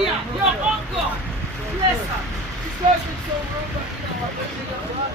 Lydia, your uncle. Bless her. This girl's been so rude, but you know what?